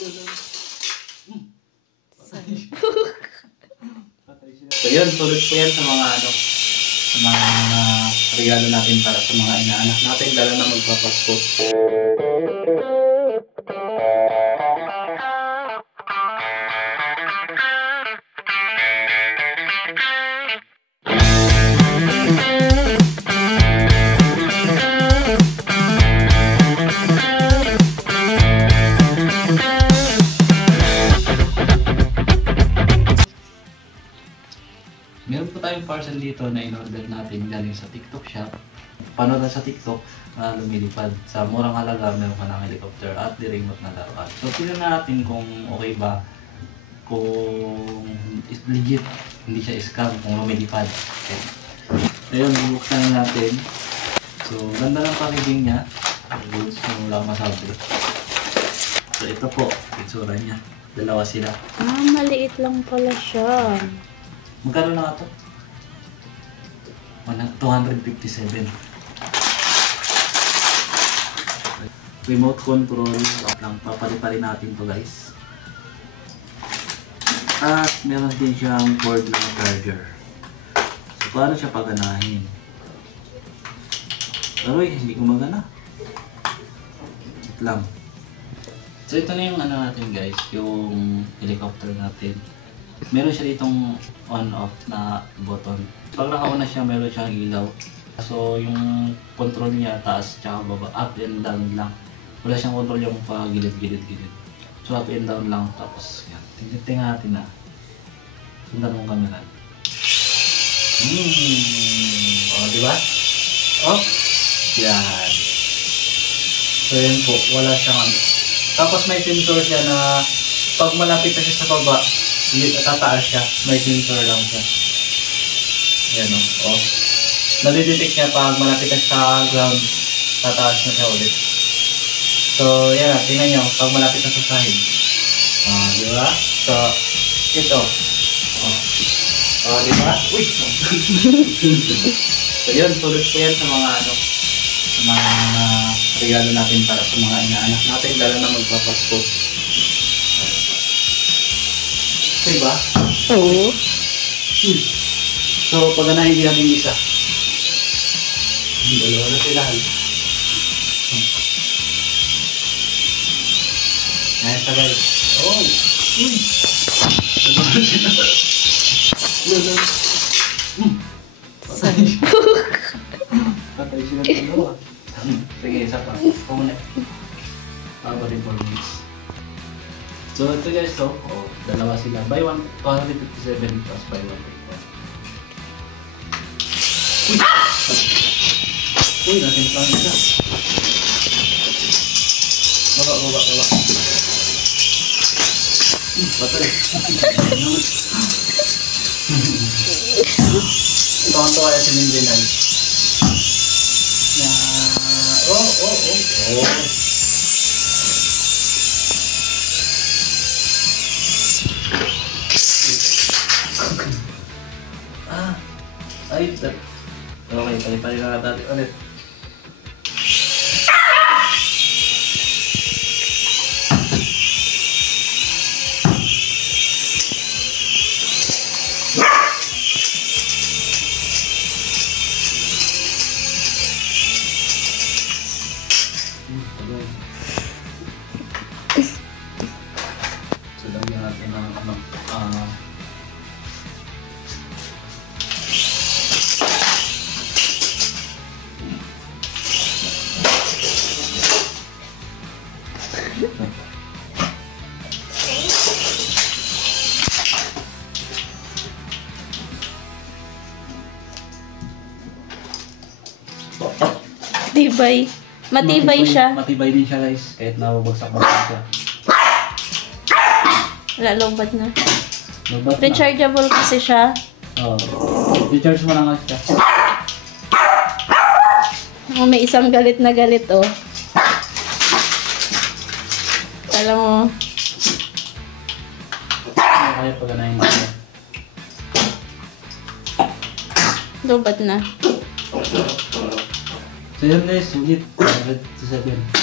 So yun, sulit po yan sa mga sa mga regalo natin para sa mga inaanak natin lalo na magpapasko. Meron po tayong parcel dito na in-order natin galing sa TikTok shop. Panood na sa TikTok na lumilipad. Sa murang halaga, meron ka ng helicopter at the remote na laruan. So, tignan natin kung okay ba, kung legit, hindi siya scam, kung lumilipad. Okay. Ayun, bubuksan na natin. So, ganda ng packaging niya. Goods na wala masabi. So, ito po, itsura niya. Dalawa sila. Ah, maliit lang pala siya. Magkano na ito? 257. Remote control. Lang papali-pali natin to guys. At meron din siyang cord na charger. So paano siya paganahin? Aroy, hindi ko magana. Wait lang. So ito na yung ano natin guys, yung helicopter natin. Meron siya ditong on-off na button. Pag nakauna siya, meron siyang ilaw. So yung control niya, taas tsaka baba, up and down lang. Wala siyang control yung gilid-gilid-gilid. So up and down lang, tapos yan. Tingnan natin na. Sundan mong camera. O, diba? Oh, yan. So yan po, wala siyang ano. Tapos may sensor siya na pag malapit na siya sa baba, tataas siya, may sensor lang siya. Ayan o. Oh. Nadidetect niya pag malapit na sa ground, tataas na siya ulit. So, yan. Tingnan nyo, pag malapit na sa sahig. Diba? So, ito. Diba? Uy! So, yun. Sulit po yan sa mga sa mga regalo natin para sa mga inaanak natin, lalo na magpapasko. Okay ba? Oo. So, pag hindi natin isa. Dalawa na sila. Ayan sa guys. Oh! Dalawa na sila. Patay. Patay sila dalawa. Sige, isa pa. Pumuna. Para rin 4 minutes. So ito guys, dalawa sila. Buy one, 257 plus buy one take one. Uy, natin lang siya. Baba. Patay. Ito kaya si Mindrinal. Oh. Ay, okay, pali-pali na natin ulit. So, lagyan natin ng Matibay. Matibay siya. Matibay din siya guys, kahit nababagsak-bagsak siya. Wala, lobad na. Lobad na. Rechargeable kasi siya. Recharge mo lang siya. Oh, may isang galit na galit oh. Alam mo. Kaya pag-anayin mo siya. Lobad na. So yun guys, sulit. 107.